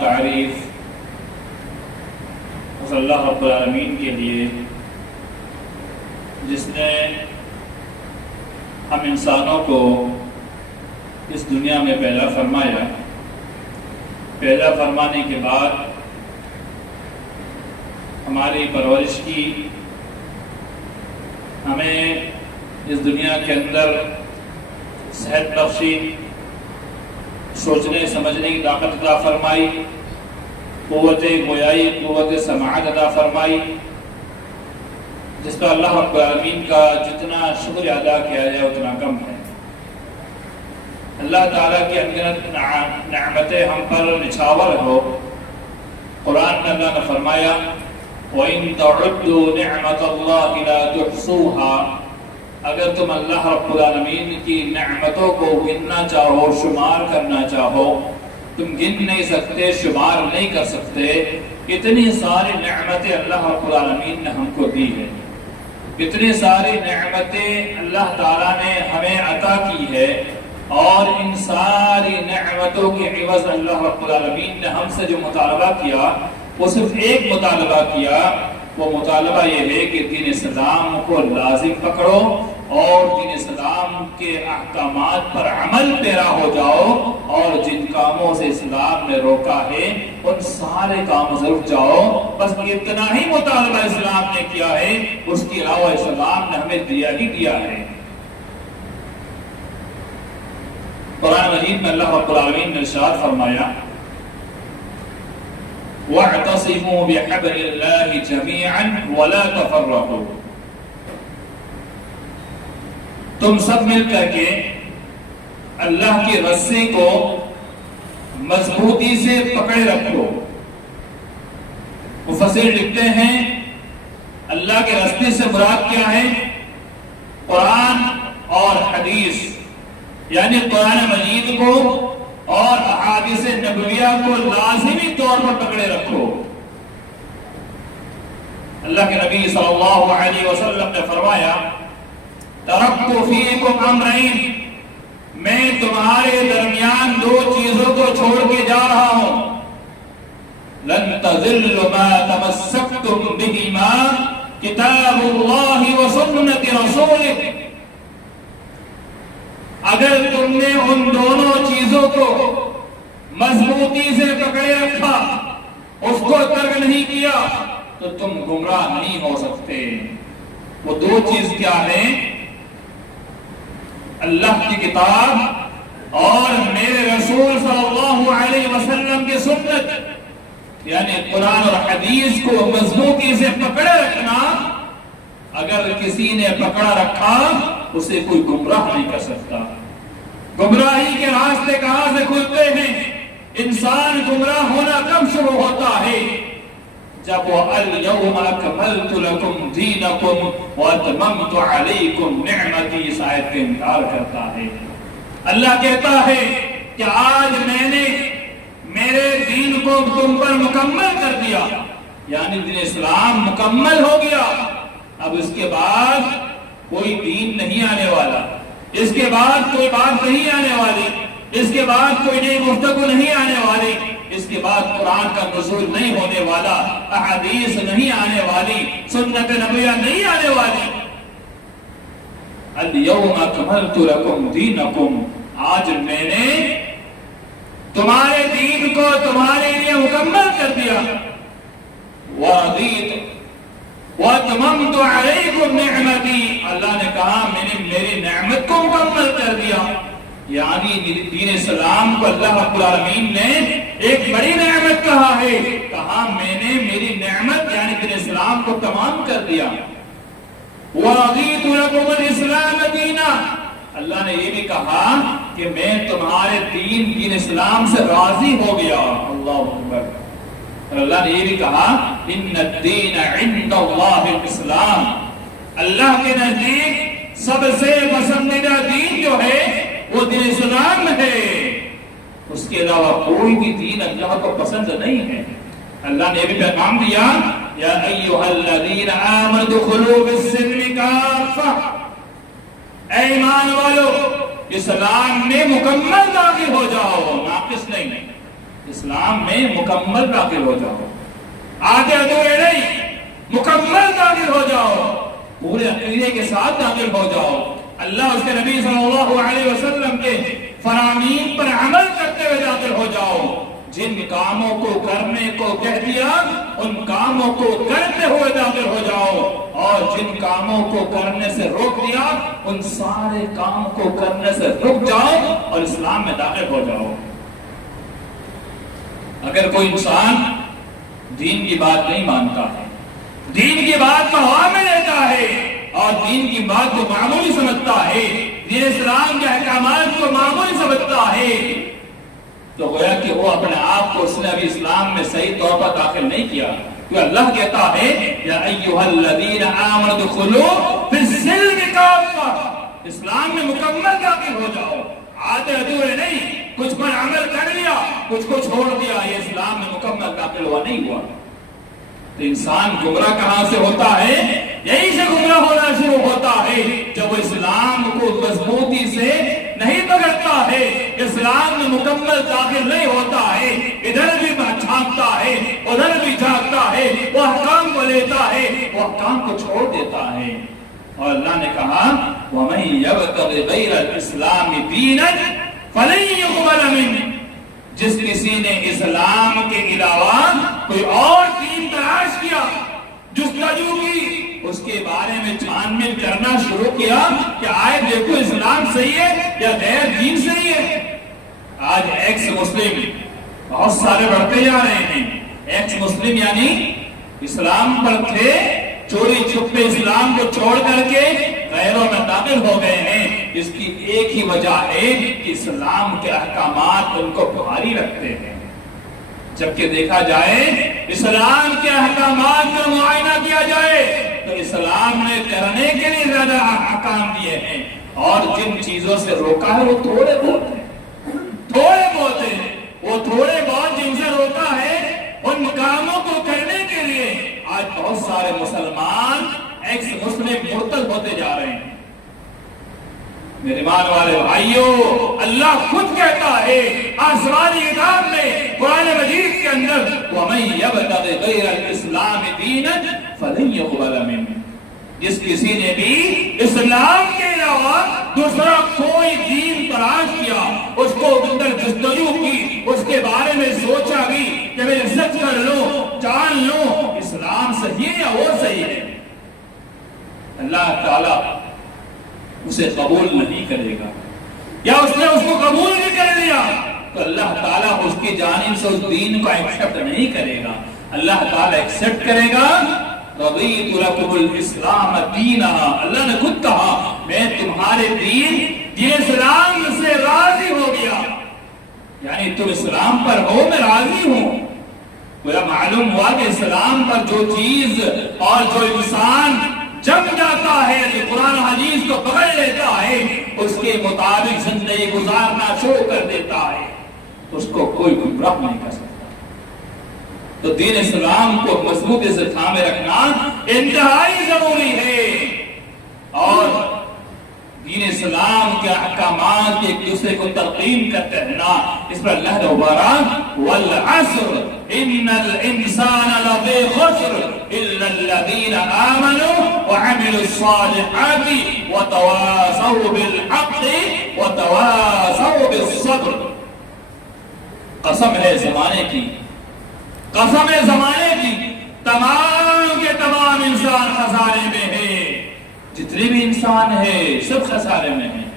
تعریف اس اللہ رب العالمین کے لیے جس نے ہم انسانوں کو اس دنیا میں پیدا فرمایا. پیدا فرمانے کے بعد ہماری پرورش کی، ہمیں اس دنیا کے اندر صحت بخشی، سوچنے سمجھنے کی طاقت عطا فرمائی، قوت گویائی، قوت سماعت عطا فرمائی، جس پر اللہ رب العالمین کا جتنا شکر ادا کیا جائے اتنا کم ہے. اللہ تعالیٰ کی انگنت نعمتیں ہم پر نچھاور ہو. قرآن میں اللہ نے فرمایا وَإِن تَعُدُّوا نِعْمَةَ اللَّهِ لَا تُحْصُوهَا، اگر تم اللہ رب العالمین کی نعمتوں کو گننا چاہو، شمار کرنا چاہو، تم گن نہیں سکتے، شمار نہیں کر سکتے. اتنی ساری نعمتیں اللہ رب العالمین نے ہم کو دی ہے، اتنی ساری نعمتیں اللہ تعالیٰ نے ہمیں عطا کی ہے، اور ان ساری نعمتوں کے عوض اللہ رب العالمین نے ہم سے جو مطالبہ کیا وہ صرف ایک مطالبہ کیا. وہ مطالبہ یہ ہے کہ دین اسلام کو لازم پکڑو اور دین اسلام کے احکامات پر عمل پیرا ہو جاؤ، اور جن کاموں سے اسلام نے روکا ہے ان سارے کاموں سے رک جاؤ. بس اتنا ہی مطالبہ اسلام نے کیا ہے، اس کے علاوہ اسلام نے ہمیں دیا ہی دیا ہے. قرآن مجید میں اللہ رب العالمین نے ارشاد فرمایا وَاعْتَصِمُوا بِحَبْلِ اللَّهِ جَمِيعًا وَلَا تَفَرَّقُوا، تم سب مل کر کے اللہ کی رسی کو مضبوطی سے پکڑے رکھو. مفسر لکھتے ہیں اللہ کے رستے سے مراد کیا ہے؟ قرآن اور حدیث، یعنی قرآن مجید کو اور احادیث نبویہ کو لازمی طور پر پکڑے رکھو. اللہ کے نبی صلی اللہ علیہ وسلم نے فرمایا ترکت فیکم امرین، میں تمہارے درمیان دو چیزوں کو چھوڑ کے جا رہا ہوں. لن تضلوا ما تمسکتم بہما کتاب اللہ وسنت رسولہ، اگر تم نے ان دونوں چیزوں کو مضبوطی سے پکڑے رکھا، اس کو ترک نہیں کیا، تو تم گمراہ نہیں ہو سکتے. وہ دو چیز کیا ہیں؟ اللہ کی کتاب اور میرے رسول صلی اللہ علیہ وسلم کی سنت، یعنی قرآن اور حدیث کو مضبوطی سے پکڑے رکھنا. اگر کسی نے پکڑا رکھا اسے کوئی گمراہ نہیں کر سکتا. گمراہی کے راستے کہاں سے کھلتے ہیں؟ انسان گمراہ ہونا کب شروع ہوتا ہے؟ جب وہ اليوم اکملت لکم دینکم واتممت علیکم نعمتی اس آیت کا انکار کرتا ہے. اللہ کہتا ہے کہ آج میں نے میرے دین کو تم پر مکمل کر دیا، یعنی دین اسلام مکمل ہو گیا. اب اس کے بعد کوئی دین نہیں آنے والا، اس کے بعد کوئی بات نہیں آنے والی، اس کے بعد کوئی نئی گفتگو نہیں آنے والی، اس کے بعد قرآن کا نزول نہیں ہونے والا، احادیث نہیں آنے والی، سنت نبویہ نہیں آنے والی. اليوم اکملت لکم دینکم، آج میں نے تمہارے دین کو تمہارے لیے مکمل کر دیا. ورضیت وَاتْمَمْتُ عَلَيْكُمْ نِعْمَتِي، اللہ نے کہا میں نے میری نعمت کو مکمل کر دیا. یعنی دین اسلام کو اللہ رب العالمین نے ایک بڑی نعمت کہا ہے، کہا میں نے میری نعمت یعنی دین اسلام کو تمام کر دیا. وَرَضِيتُ لَكُمُ الْإِسْلَامَ دِينًا، اللہ نے یہ بھی کہا کہ میں تمہارے دین اسلام سے راضی ہو گیا. اللہ اکبر. اللہ نے یہ بھی کہا ان الدین عند اللہ الاسلام، اللہ کے نزدیک سب سے پسندیدہ دین جو ہے وہ دین اسلام ہے. اس کے علاوہ کوئی بھی دین اللہ کو پسند نہیں ہے. اللہ نے یہ بھی پیغام دیا یا ایھا الذین آمنوا ادخلوا فی السلم کافہ، اے ایمان والو اسلام میں مکمل داخل ہو جاؤ، ناقص نہیں. اسلام میں مکمل داخل ہو جاؤ، آدھے ادھورے نہیں، مکمل داخل ہو جاؤ، پورے عقیدے کے ساتھ داخل ہو جاؤ، اللہ اس کے نبی صلی اللہ علیہ وسلم کے فرامین پر عمل کرتے ہوئے داخل ہو جاؤ، جن کاموں کو کرنے کو کہہ دیا ان کاموں کو کرتے ہوئے داخل ہو جاؤ، اور جن کاموں کو کرنے سے روک دیا ان سارے کام کو کرنے سے رک جاؤ اور اسلام میں داخل ہو جاؤ۔ اگر کوئی انسان دین کی بات نہیں مانتا ہے، دین کی بات کو ہوا میں لیتا ہے اور دین کی بات کو معمولی سمجھتا ہے، دین اسلام کے احکامات کو معمولی سمجھتا ہے، تو گویا کہ وہ اپنے آپ کو اس نے ابھی اسلام میں صحیح طور پر داخل نہیں کیا، کیونکہ اللہ کہتا ہے یا ایھا الذین آمنوا ادخلوا فی السلم کافہ، اسلام میں مکمل داخل ہو جاؤ، آدھے ادھورے نہیں، کچھ پر عمل کر لیا کچھ کو چھوڑ دیا، یہ اسلام میں مکمل داخل ہوا نہیں ہوا۔ تو انسان گمراہ کہاں سے ہوتا ہے؟ یہیں سے گمراہ ہونا شروع ہوتا ہے جب وہ اسلام کو مضبوطی سے نہیں پکڑتا ہے، اسلام میں مکمل داخل نہیں ہوتا ہے، ادھر بھی جھانکتا ہے ادھر بھی جھانکتا ہے، وہ احکام کو لیتا ہے وہ احکام کو چھوڑ دیتا ہے۔ اور اللہ نے کہا وَمَن يَبْتَغِ غَيْرَ الْإِسْلَامِ دِينًا فَلَن يُقْبَلَ مِنْهُ، جس کسی نے اسلام کے علاوہ کوئی اور دین تلاش کیا، جستجو کی، اس کے بارے میں چھان بین کرنا شروع کیا کہ آئے دیکھو اسلام صحیح ہے یا غیر دین صحیح ہے۔ آج ایکس مسلم بہت سارے بڑھتے جا رہے ہیں، ایکس مسلم یعنی اسلام پر تھے، چوری چھپے اسلام کو چھوڑ کر کے غیروں میں داخل ہو گئے ہیں۔ اس کی ایک ہی وجہ ہے کہ اسلام کے احکامات ان کو بھاری رکھتے ہیں، جبکہ دیکھا جائے اسلام کے احکامات کا معائنہ کیا جائے تو اسلام نے کرنے کے لیے زیادہ احکام دیے ہیں، اور جن چیزوں سے روکا ہے وہ تھوڑے بہت ہیں، تھوڑے بہت ہیں، وہ تھوڑے بہت جن سے روکا ہے ان کاموں کو کرنے کے لیے آج بہت سارے مسلمان ایکس مسلم مرتد ہوتے جا رہے ہیں۔ میرے ایمان والے بھائیوں، اللہ خود کہتا ہے آسمانی کتاب میں قرآن مجید کے اندر وَمَن يَبْتَغِ غَيْرَ الْإِسْلَامِ دِينًا فَلَن يُقْبَلَ مِنْهُ، جس کسی نے بھی اسلام کے علاوہ دوسرا کوئی دین تلاش کیا، اس کو اندر جستجو کی، اس کے بارے میں سوچا بھی کہ میں سچ کر لوں، جان لوں اسلام صحیح ہے یا وہ صحیح ہے، اللہ تعالیٰ اسے قبول نہیں کرے گا، یا اس نے اس کو قبول نہیں کر لیا تو اللہ تعالیٰ اس کی جانب سے اس دین کو ایکسپٹ نہیں کرے گا۔ اللہ تعالیٰ ایکسپٹ کرے گا رضیت لکم الاسلام دینا، اللہ نے خود کہا میں تمہارے دین اسلام سے راضی ہو گیا، یعنی تم اسلام پر ہو میں راضی ہوں۔ مجھے معلوم ہوا کہ اسلام پر جو چیز اور جو انسان جم جاتا ہے، جو قرآن و حدیث کو پکڑ لیتا ہے، اس کے مطابق زندگی گزارنا شروع کر دیتا ہے، اس کو کوئی گمراہ نہیں کر سکتا۔ تو دین اسلام کو مضبوطی سے تھامے رکھنا انتہائی ضروری ہے، اور دین اسلام کے احکامات ایک دوسرے کو تلقین کرتے رہنا، اس پر اللہ نے ابارا والعصر ان الانسان لفی خسر الا الذین آمنوا وعملوا الصالحات وتواصوا بالحق وتواصوا بالصبر۔ قسم ہے زمانے کی، قسم ہے زمانے کی، تمام کے تمام انسان خسارے میں ہے، جتنے بھی انسان ہے سب خسارے میں ہیں۔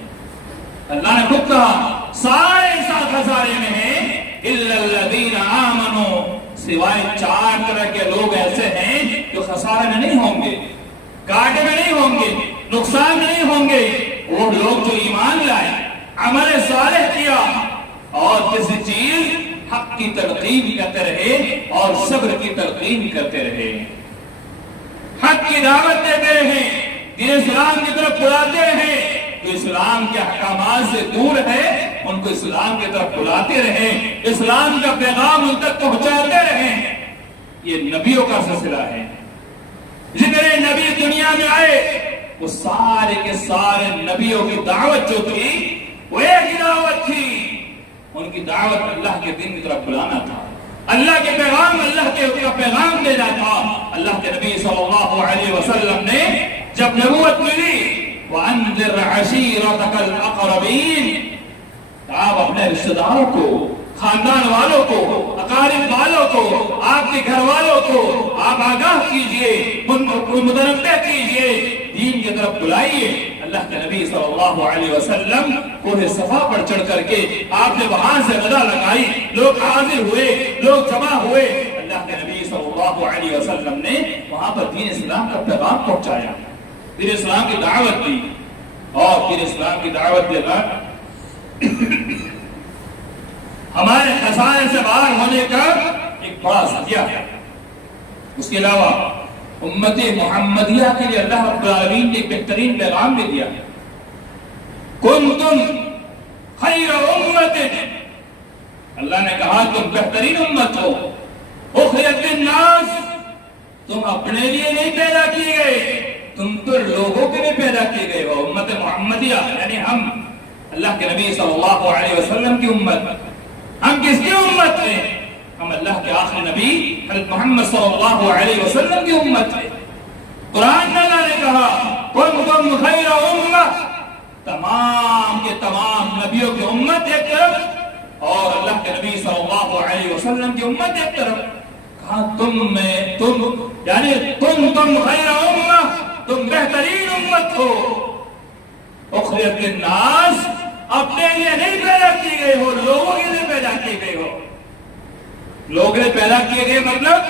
اللہ نے خود کہا سارے انسان خسارے میں ہیں الا الذین آمنوا، سوائے 4 طرح کے لوگ ایسے ہیں جو خسارے میں نہیں ہوں گے، گاٹے میں نہیں ہوں گے، نقصان میں نہیں ہوں گے، وہ لوگ جو ایمان لائے، عمل صالح کیا اور کسی چیز حق کی تلقین کرتے رہے اور صبر کی تلقین کرتے رہے، حق کی دعوت دیتے رہے، دین اسلام کی طرف بلاتے رہے، جو اسلام کے احکامات سے دور ہے ان کو اسلام کی طرف بلاتے رہے، اسلام کا پیغام ان تک پہنچاتے رہے۔ یہ نبیوں کا سلسلہ ہے، جتنے نبی دنیا میں آئے وہ سارے کے سارے نبیوں کی دعوت جو تھی وہ ایک دعوت تھی، ان کی دعوت اللہ کے دین کی طرف بلانا تھا، اللہ کے پیغام، اللہ کے پیغام دینا تھا۔ اللہ کے نبی صلی اللہ علیہ وسلم نے جب نبوت ملی، وَأَنذِرْ عَشِيرَتَكَ الْأَقْرَبِينَ، آپ اپنے رشتہ داروں کو، خاندان والوں کو، اقارب والوں کو، آپ کے گھر والوں کو آپ آگاہ کیجئے، ان کو متنبہ کیجئے، دین کی طرف بلائیے۔ اللہ کے نبی صلی اللہ علیہ وسلم کوہ صفا پر چڑھ کر کے آپ نے وہاں سے ندا لگائی، لوگ حاضر ہوئے، لوگ جمع ہوئے۔ اللہ کے نبی صلی اللہ علیہ وسلم نے وہاں پر دین اسلام کا پیغام پہنچایا، دین اسلام کی دعوت دی، اور دین اسلام کی دعوت دینا ہمارے خزانے سے باہر ہونے کا ایک بڑا ذریعہ ہے۔ اس کے علاوہ امت محمدیہ کے لیے اللہ رب العالمین نے ایک بہترین پیغام بھی دیا ہے، کنتم خیر امت، اللہ نے کہا تم بہترین امت ہو، اخرجت للناس، تم اپنے لیے نہیں پیدا کیے گئے، تم تو لوگوں کے لیے پیدا کیے گئے ہو۔ امت محمدیہ یعنی ہم اللہ کے نبی صلی اللہ علیہ وسلم کی امت، ہم کس کی امت ہیں؟ ہم اللہ کے آخری نبی حضرت محمد صلی اللہ علیہ وسلم کی امت ہیں۔ قرآن میں اللہ نے کہا کنتم خیر امہ، تمام کے تمام نبیوں کی امت ایک طرف اور اللہ کے نبی صلی اللہ علیہ وسلم کی امت ایک طرف، کہا تم یعنی تم خیر امہ، تم بہترین امت ہو، اخرجت للناس، اپنے لیے نہیں پیدا کی گئے ہو، لوگوں کے لیے پیدا کی گئے ہو۔ لوگ نے پیدا کیے گئے مطلب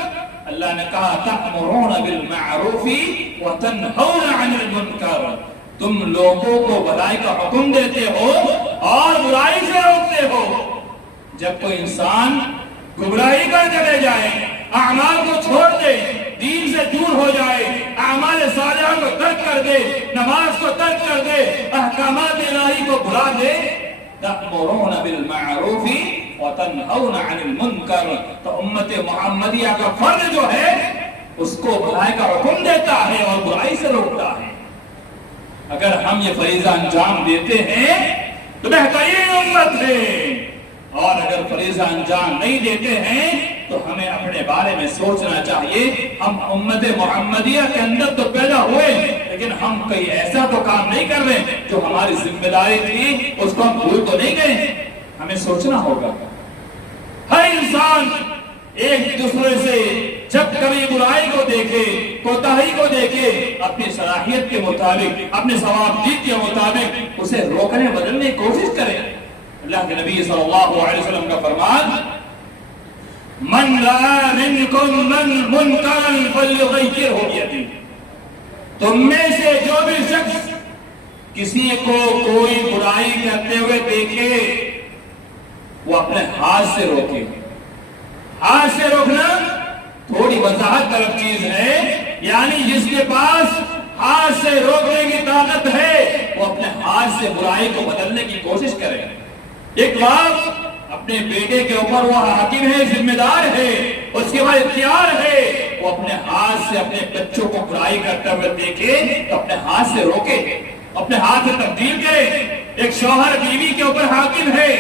اللہ نے کہا تأمرون بالمعروف وتنہون عن المنکر، تم لوگوں کو بھلائی کا حکم دیتے ہو اور برائی سے روکتے ہو۔ جب کوئی انسان گمراہی کر چلے جائے، اعمال کو چھوڑ دے، دین سے دور ہو جائے، اعمال صالحہ کو ترک کر دے، نماز کو ترک کر دے، احکامات الہی کو بھلا دے، تأمرون بالمعروف وتنہون عن المنکر، تو امت محمدیہ کا فرض جو ہے اس کو بھلائی کا حکم دیتا ہے اور برائی سے روکتا ہے۔ اگر ہم یہ فریضہ انجام دیتے ہیں تو بہترین امت ہے، اور اگر فریضہ انجام نہیں دیتے ہیں تو ہمیں اپنے بارے میں سوچنا چاہیے۔ ہم امت محمدیہ کے اندر تو پیدا ہوئے لیکن ہم کوئی ایسا تو کام نہیں کر رہے جو ہماری ذمہ داری تھی اس کو ہم بھول تو نہیں گئے، ہمیں سوچنا ہوگا۔ ہر انسان ایک دوسرے سے جب کبھی برائی کو دیکھے، کوتاہی کو دیکھے، اپنی صلاحیت کے مطابق، اپنے ثوابدید کے مطابق اسے روکنے بدلنے کی کوشش کرے۔ اللہ کے نبی صلی اللہ علیہ وسلم کا فرمان من رأى منکم منکرا فلیغیرہ بیدہ، تم میں سے جو بھی شخص کسی کو کوئی برائی کرتے ہوئے دیکھے وہ اپنے ہاتھ سے روکے۔ ہاتھ سے روکنا تھوڑی وضاحت طلب چیز ہے، یعنی جس کے پاس ہاتھ سے روکنے کی طاقت ہے وہ اپنے ہاتھ سے برائی کو بدلنے کی کوشش کرے۔ ایک باپ اپنے بیٹے کے اوپر وہ حاکم ہے، ذمہ دار ہے، اس کے بعد اختیار ہے، وہ اپنے ہاتھ سے اپنے بچوں کو برائی کرتے ہوئے دیکھے تو اپنے ہاتھ سے روکے، اپنے ہاتھ سے تبدیل کرے۔ ایک شوہر بیوی کے اوپر حاکم ہے،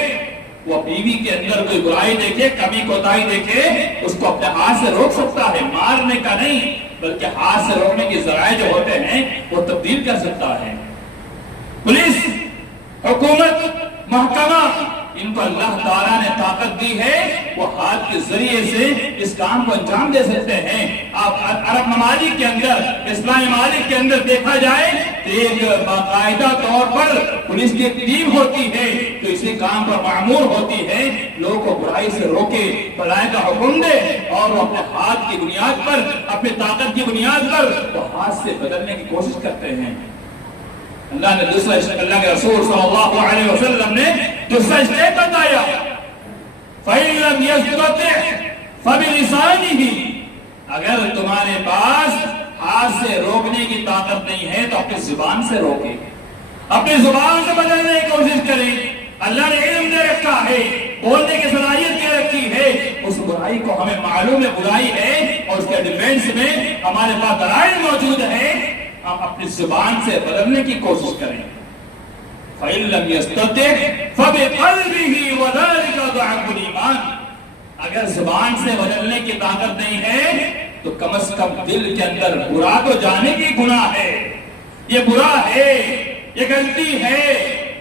وہ بیوی کے اندر کوئی برائی دیکھے، کمی کوتاہی دیکھے، اس کو اپنے ہاتھ سے روک سکتا ہے، مارنے کا نہیں بلکہ ہاتھ سے روکنے کے ذرائع جو ہوتے ہیں وہ تبدیل کر سکتا ہے۔ پولیس، حکومت، محکمہ، ان کو اللہ تعالیٰ نے طاقت دی ہے، وہ ہاتھ کے ذریعے سے اس کام کو انجام دے سکتے ہیں۔ آپ عرب ممالک کے اندر، اسلامی ممالک کے اندر دیکھا جائے تو ایک باقاعدہ طور پر پولیس کی ٹیم ہوتی ہے تو اسی کام پر معمور ہوتی ہے، لوگوں کو برائی سے روکے، بھلائی کا حکم دے، اور وہ اپنے ہاتھ کی بنیاد پر، اپنی طاقت کی بنیاد پر وہ ہاتھ سے بدلنے کی کوشش کرتے ہیں۔ اللہ نے دوسرا اللہ کے رسول صلی اللہ علیہ وسلم نے دوسرا اسٹیپ بتایا، فَإِن لَمْ يَسْتَطِعْ فَبِلِسَانِهِ، اگر تمہارے پاس ہاتھ سے روکنے کی طاقت نہیں ہے تو اپنی زبان سے روکے، اپنی زبان سے بدلنے کی کوشش کریں۔ اللہ نے علم دے رکھا ہے، بولنے کی صلاحیت دے رکھی ہے، اس برائی کو ہمیں معلوم ہے برائی ہے اور اس کے ڈیفینس میں ہمارے پاس دلائل موجود ہے، ہم اپنی زبان سے بدلنے کی کوشش کریں۔ فَإِن لَّمْ يَسْتَطِعْ فَبِقَلْبِهِ وَذَلِكَ ضَعْفُ الْإِيمَانِ. اگر زبان سے بدلنے کی طاقت نہیں ہے تو کم از کم دل کے اندر برا تو جانے کی گناہ ہے، یہ برا ہے، یہ غلطی ہے،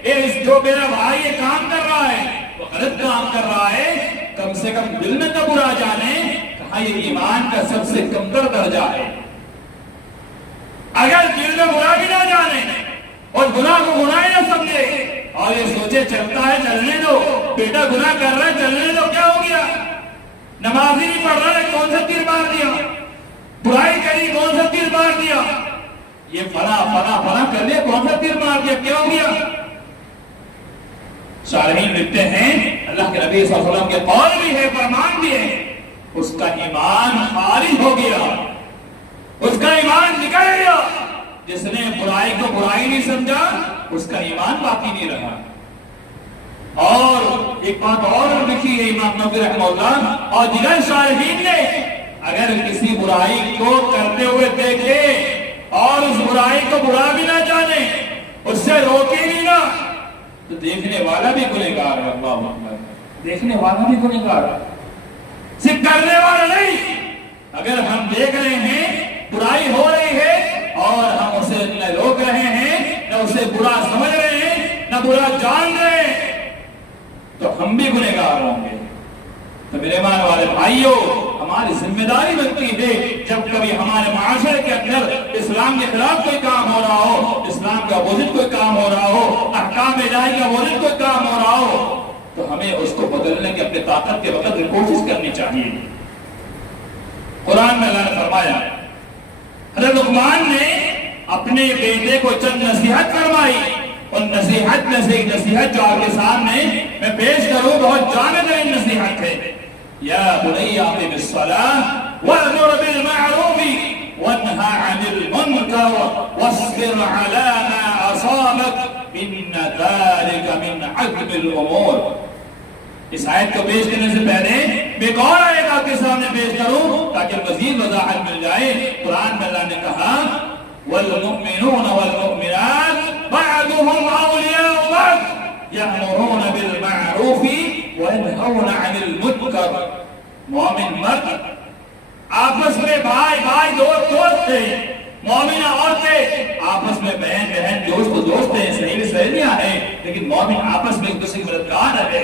یہ جو میرا بھائی یہ کام کر رہا ہے وہ غلط کام کر رہا ہے، کم سے کم دل میں تو برا جانے. کہا یہ ایمان کا سب سے کمتر درجہ ہے. اگر دل میں برا بھی نہ جانے اور گناہ کو گناہ نہ سمجھے اور یہ سوچے چلتا ہے چلنے دو، بیٹا گناہ کر رہا ہے چلنے دو، کیا ہو گیا؟ نماز ہی نہیں پڑھ رہا ہے، کون سا تیر مار دیا؟ برائی کری، کون سا تیر مار دیا؟ یہ فلاں کر لیا، کون سا تیر مار دیا؟ کیا ہو گیا؟ شارحین لکھتے ہیں اللہ کے نبی صلی اللہ علیہ وسلم کے قول بھی ہے، فرمان بھی ہے، اس کا ایمان خارج ہو گیا، اس کا ایمان نکل گیا. جس نے برائی کو برائی نہیں سمجھا اس کا ایمان باقی نہیں رہا. اور ایک بات اور لکھی ہے امام نووی رحمہ اللہ اور دیگر شارحین نے، اگر کسی برائی کو کرتے ہوئے دیکھے اور اس برائی کو برا بھی نہ جانے، اس سے روکے بھی نہ، تو دیکھنے والا بھی گنہگار ہے. اللہ اکبر، دیکھنے والا بھی گنہگار ہے، صرف کرنے والا نہیں. اگر ہم دیکھ رہے ہیں برائی ہو رہی ہے اور ہم اسے نہ روک رہے ہیں، نہ اسے برا سمجھ رہے ہیں، نہ برا جان رہے ہیں، تو ہم بھی گنہگار ہوں گے. تو میرے ایمان والے بھائیوں، ہماری ذمہ داری بنتی ہے جب کبھی ہمارے معاشرے کے اندر اسلام کے خلاف کوئی کام ہو رہا ہو، اسلام کا اپوزٹ کوئی کام ہو رہا ہو، احکام الہی کا اپوزٹ کوئی کام ہو رہا ہو، تو ہمیں اس کو بدلنے کی اپنی طاقت کے وقت کوشش کرنی چاہیے. قرآن میں اللہ نے فرمایا، حضرت لقمان نے اپنے بیٹے کو چند نصیحت فرمائی. اور نصیحت میں سے ایک نصیحت جو آپ کے سامنے میں پیش کروں بہت جامع ترین نصیحت ہے. یا بنی اقم الصلاۃ وامر بالمعروف وانہا عن المنکر واصبر علی ما اصابک ان ذلک من عزم الامور. اس آیت کو پیش کرنے سے پہلے میں ایک اور آیت آپ کے سامنے پیش کروں تاکہ مزید وضاحت مل جائے. قرآن میں اللہ نے کہا والمؤمنون والمؤمنات بعضهم اولیاء بعض یأمرون بالمعروف وینہون عن المنکر. مومن مرد آپس میں بھائی دوست تھے، مومنہ عورتیں آپس میں بہن دوست ہیں، سہیلیاں ہیں، لیکن مومن آپس میں ایک دوسرے کی مددگار رہے.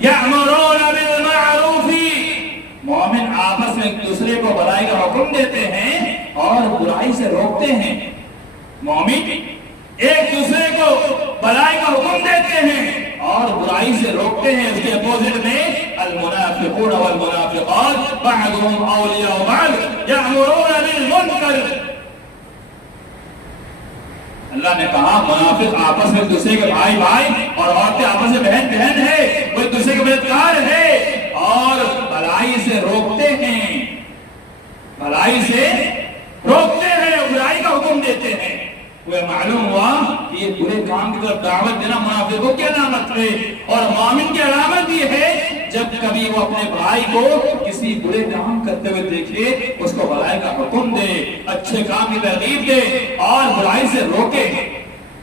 یأمرون بالمعروف، مومن آپس میں ایک دوسرے کو بھلائی کا حکم دیتے ہیں اور برائی سے روکتے ہیں. مومن ایک دوسرے کو بھلائی کا حکم دیتے ہیں اور برائی سے روکتے ہیں. اس کے اپوزٹ میں المنافقون والمنافقات بعضهم اولیاء بعض یأمرون بالمنکر. اللہ نے کہا منافق آپس میں ایک دوسرے کے بھائی اور عورتیں آپس میں بہن ہے، وہ ایک دوسرے کے مددگار ہے اور بھلائی سے روکتے ہیں، بھلائی سے روکتے ہیں اور برائی کا حکم دیتے ہیں. وہ معلوم ہوا کہ یہ برے کام کی طرف دعوت دینا منافقوں کی علامت ہے اور مومن کی علامت یہ ہے جب کبھی وہ اپنے بھائی کو کسی برے کام کرتے ہوئے دیکھے اس کو بھلائی کا حکم دے، اچھے کام کی ترغیب دے اور برائی سے روکے.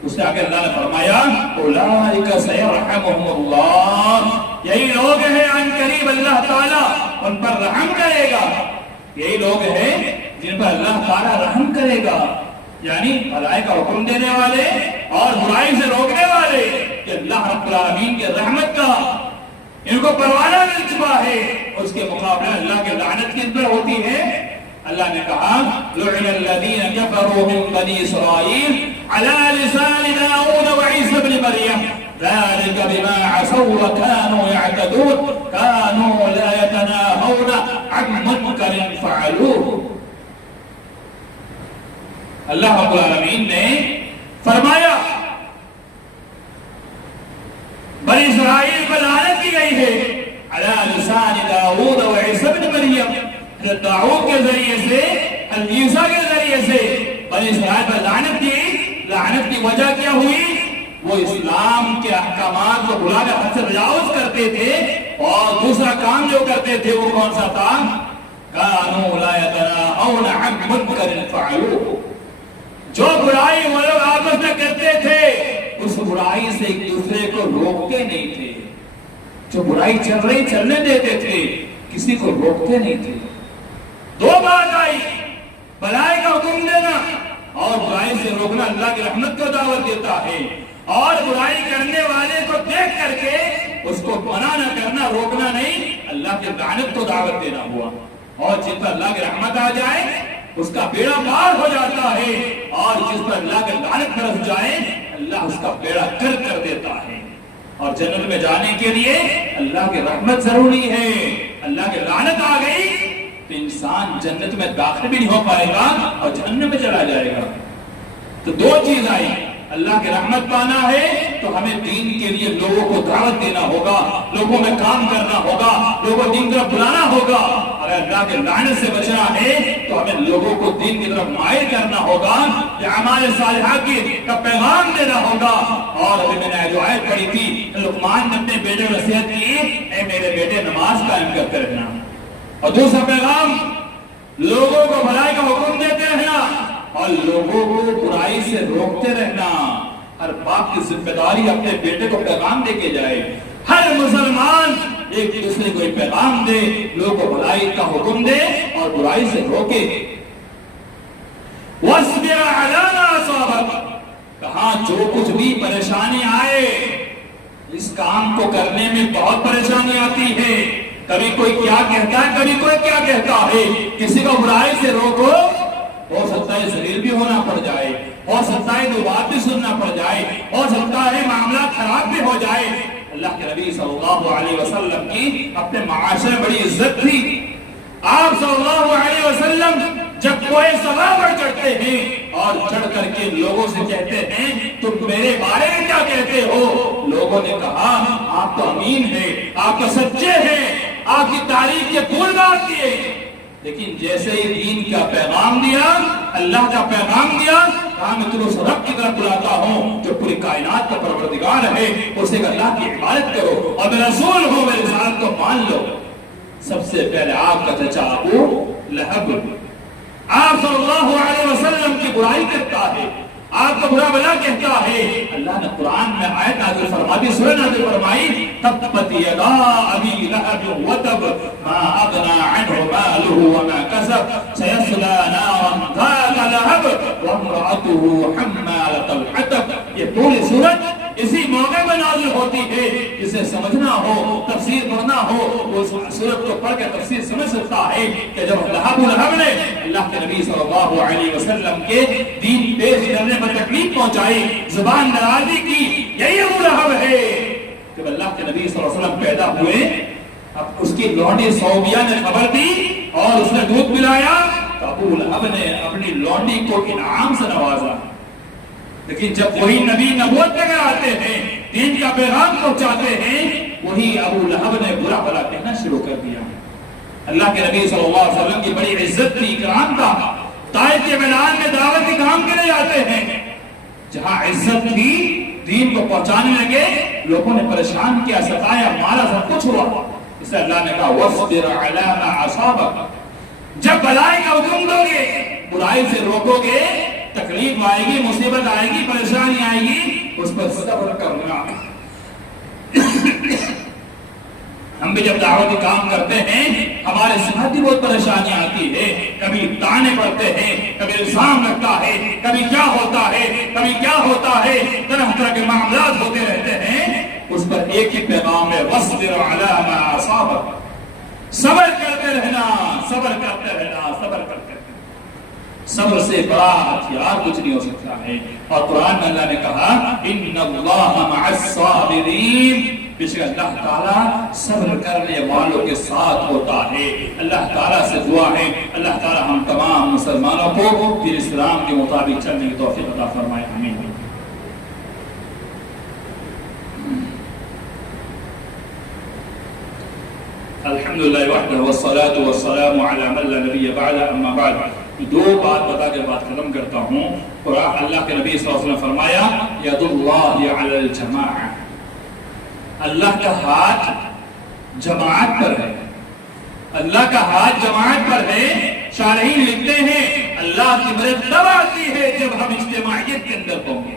اس سے آگے اللہ نے فرمایا اولئک سیرحمهم اللہ، یہی لوگ ہیں عن قریب اللہ تعالیٰ ان پر رحم کرے گا. یہی لوگ ہیں جن پر اللہ تعالیٰ رحم کرے گا، یعنی بھلائی کا حکم دینے والے اور برائی سے روکنے والے کہ اللہ رب العالمین کے رحمت کا ان کو پروانہ مل چکا ہے، اس کے مقابلے اللہ کے لعنت کی اندر ہوتی ہے. اللہ نے کہا لعن الذین کفروا من بنی اسرائیل علی لسان داؤد وعیسی ابن مریم ذلك بما عصوا وكانوا يعتدون كانوا لا يتناهون عن منکر فعلوه. اللہ رب العالمین نے فرمایا بنی اسرائیل پر لعنت کی گئی ہے علی لسان داؤد و عیسی ابن مریم، حضرت داؤد کے ذریعے سے، حضرت عیسیٰ کے ذریعے سے بنی اسرائیل پر لعنت کی. لعنت کی وجہ کیا ہوئی؟ وہ اسلام کے احکامات کو بھلا کر حد سے تجاوز کرتے تھے اور دوسرا کام جو کرتے تھے وہ کون سا تھا؟ کانوا لا یتناہون عن منکر فعلوه. جو برائی وہ لوگ آپس میں کرتے تھے اس برائی سے ایک دوسرے کو روکتے نہیں تھے، جو برائی چل رہی چلنے دیتے تھے، کسی کو روکتے نہیں تھے۔ دو بات آئی، بھلائی کا حکم دینا اور برائی سے روکنا اللہ کی رحمت کو دعوت دیتا ہے، اور برائی کرنے والے کو دیکھ کر کے اس کو منع نہ کرنا، روکنا نہیں، اللہ کی لعنت کو دعوت دینا ہوا۔ اور جس پر اللہ کی رحمت آ جائے اس کا بیڑا پار ہو جاتا ہے، اور جس پر اللہ کی لعنت برس جائے اللہ اس کا بیڑا کر دیتا ہے۔ اور جنت میں جانے کے لیے اللہ کی رحمت ضروری ہے، اللہ کی لعنت آ گئی تو انسان جنت میں داخل بھی نہیں ہو پائے گا اور جہنم میں چلا جائے گا۔ تو دو چیز آئی، اللہ کی رحمت پانا ہے تو ہمیں دین کے لیے لوگوں کو دعوت دینا ہوگا، لوگوں میں کام کرنا ہوگا، لوگوں کو دین کی طرف بلانا ہوگا۔ اگر اللہ کے لعنت سے بچنا ہے تو ہمیں لوگوں کو دین کی طرف مائل کرنا ہوگا، اعمال صالحہ کا پیغام دینا ہوگا۔ اور ابھی میں نے جو آیت پڑھی تھی، لقمان نے اپنے بیٹے کو نصیحت کی، اے میرے بیٹے نماز قائم کرتے رہنا، اور دوسرا پیغام لوگوں کو بھلائی کا حکم دیتے رہنا اور لوگوں کو برائی سے روکتے رہنا۔ ہر باپ کی ذمہ داری اپنے بیٹے کو پیغام دے کے جائے، ہر مسلمان ایک دوسرے کو پیغام دے، لوگوں کو بھلائی کا حکم دے اور برائی سے روکے۔ وَاصْبِرْ عَلَىٰ مَا أَصَابَكَ، کہاں جو کچھ بھی پریشانی آئے، اس کام کو کرنے میں بہت پریشانی آتی ہے، کبھی کوئی کیا کہتا ہے، کبھی کوئی کیا کہتا ہے، کسی کو برائی سے روکو، ہو سکتا ہے ذلیل بھی ہونا پڑ جائے، ہو سکتا ہے دو بات بھی سننا پڑ جائے، ہو سکتا ہے معاملہ خراب بھی ہو جائے۔ اللہ کے نبی صلی اللہ علیہ وسلم کی اپنے معاشرے میں بڑی عزت تھی۔ آپ صلی اللہ علیہ وسلم جب کوئی سوار پر چڑھتے ہیں اور چڑھ کر کے لوگوں سے کہتے ہیں تم میرے بارے میں کیا کہتے ہو، لوگوں نے کہا آپ تو امین ہیں، آپ تو سچے ہیں، آپ کی تعریف کے پھول بات کیے، لیکن جیسے ہی دین کا پیغام دیا، اللہ کا پیغام دیا، کہا میں تمہیں اس رب کی طرف بلاتا ہوں جو پوری کائنات کا پروردگار ہے، اسے اللہ کی عبادت کرو اور میں رسول ہوں، میری رسالت کو مان لو۔ سب سے پہلے آپ کا چچا ابو لہب آپ صلی اللہ علیہ وسلم کی برائی کرتا ہے، آپ کو برا بلا کہتا ہے۔ اللہ نے قرآن میں آیت نازل فرمائی، سورہ نازل فرمائی، تبت یدا ابی لہب وتب ما اغنى عنه ماله وما كسب سيصلى نارا ذات لهب وامرأته حمالة الحطب۔ یہ پوری سورت اسی موقع میں نازل ہوتی ہے، جسے سمجھنا ہو، تفسیر پڑھنا ہو، وہ سورت کو پڑھ کے تفسیر سمجھ سکتا ہے کہ جب لہب نے اللہ کے نبی صلی اللہ علیہ وسلم کے دین پیش کرنے پر تکلیف پہنچائی، زبان درازی کی، یہی ابو لہب ہے۔ جب اللہ کے نبی صلی اللہ علیہ وسلم پیدا ہوئے، اب اس کی لونڈی صوبیہ نے خبر دی اور اس نے دودھ پلایا، تو ابو لہب نے اپنی لونڈی کو انعام سے نوازا۔ لیکن جب وہی نبی نبوت لے کر آتے ہیں، دین کا پیغام پہنچاتے ہیں، وہی ابو لہب نے برا بھلا کہنا شروع کر دیا۔ اللہ کے نبی صلی اللہ علیہ وسلم کی بڑی عزت تھی، اکرام تھا، طائف کے میدان میں دعوت کے کام کے لیے جاتے ہیں، جہاں عزت تھی، دین کو پہنچانے لگے، لوگوں نے پریشان کیا، ستایا، مارا، سب کچھ ہوا۔ اس سے اللہ نے کہا وَاصْبِرْ عَلَىٰ مَا أَصَابَكَ، جب بلائی کا حکم دو گے، برائی سے روکو گے، تکلیف آئے گی، مصیبت آئے گی، پریشانی آئے گی، اس پر صبر کرنا۔ ہم بھی جب دعوتی کام کرتے ہیں، ہمارے ساتھ بھی بہت پریشانی آتی ہے، کبھی تانے پڑتے ہیں، کبھی الزام لگتا ہے، کبھی کیا ہوتا ہے، کبھی کیا ہوتا ہے، طرح طرح کے معاملات ہوتے رہتے ہیں۔ اس پر ایک ہی پیغام ہے وَاصْبِرْ عَلَىٰ مَا أَصَابَكَ، صبر کرتے رہنا، صبر کرتے رہنا، صبر کرتے رہنا۔ صبر سے بڑا ہتھیار کچھ نہیں ہو سکتا ہے۔ اور قرآن میں اللہ نے کہا ان اللہ مع الصابرین، بے شک اللہ تعالیٰ صبر کرنے والوں کے ساتھ ہوتا ہے۔ اللہ تعالیٰ سے دعا ہے اللہ تعالیٰ ہم تمام مسلمانوں کو پھر اسلام کے مطابق چلنے کی توفیق عطا فرمائے، آمین۔ الحمدللہ وحدہ والصلاة والسلام علی من لا نبی بعد، اما بعد۔ دو بات بتا کے بات ختم کرتا ہوں۔ قرآن اللہ کے نبی صلی اللہ علیہ وسلم فرمایا ید اللہ علی الجماع، اللہ کا ہاتھ جماعت پر ہے، اللہ کا ہاتھ جماعت پر ہے۔ شارحین لکھتے ہیں اللہ کی مدد تب آتی ہے جب ہم اجتماعیت کے اندر ہوں گے۔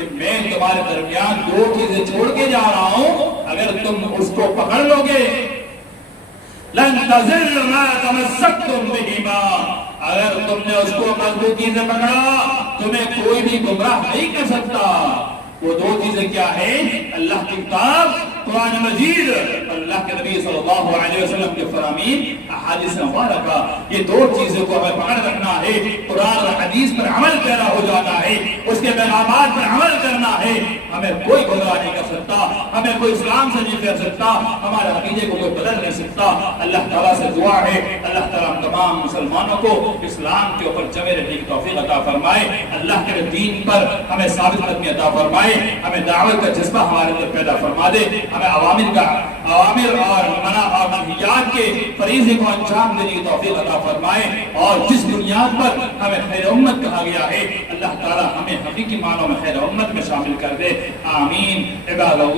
کہ میں تمہارے درمیان دو چیزیں چھوڑ کے جا رہا ہوں، اگر تم اس کو پکڑ لو گے لن تضل ما تمسکتم بہما، اگر تم نے اس کو مضبوطی سے پکڑا تمہیں کوئی بھی گمراہ نہیں کر سکتا۔ وہ دو چیزیں کیا ہیں؟ اللہ کی کتاب قرآن مجید، اللہ کے نبی صلی اللہ علیہ وسلم کے فرامین احادیث مبارکہ، یہ دو چیزوں کو ہمیں پکڑ رکھنا ہے، قرآن اور حدیث پر عمل پیرا ہو جانا ہے، اس کے پیغامات پر عمل کرنا ہے۔ ہمیں کوئی گمراہ نہیں کر سکتا، ہمیں کوئی اسلام سے نہیں کر سکتا، ہمارے عقیدے کو کوئی بدل نہیں سکتا۔ اللہ تعالیٰ سے دعا ہے اللہ تعالیٰ ہم تمام مسلمانوں کو اسلام کے اوپر جمے رہنے کی توفیق عطا فرمائے، اللہ کے دین پر ہمیں ثابت قدمی عطا فرمائے، ہمیں دعوت کا جذبہ ہمارے اندر پیدا فرما دے، ہمیں اوامر اور منع اور منہیات کے فریضے کو انجام دینے کی توفیق عطا فرمائے، اور جس بنیاد پر ہمیں خیر امت کہا گیا ہے اللہ تعالی ہمیں حقیقی معنوں میں خیر امت میں شامل کر دے، آمین۔ عباد اللہ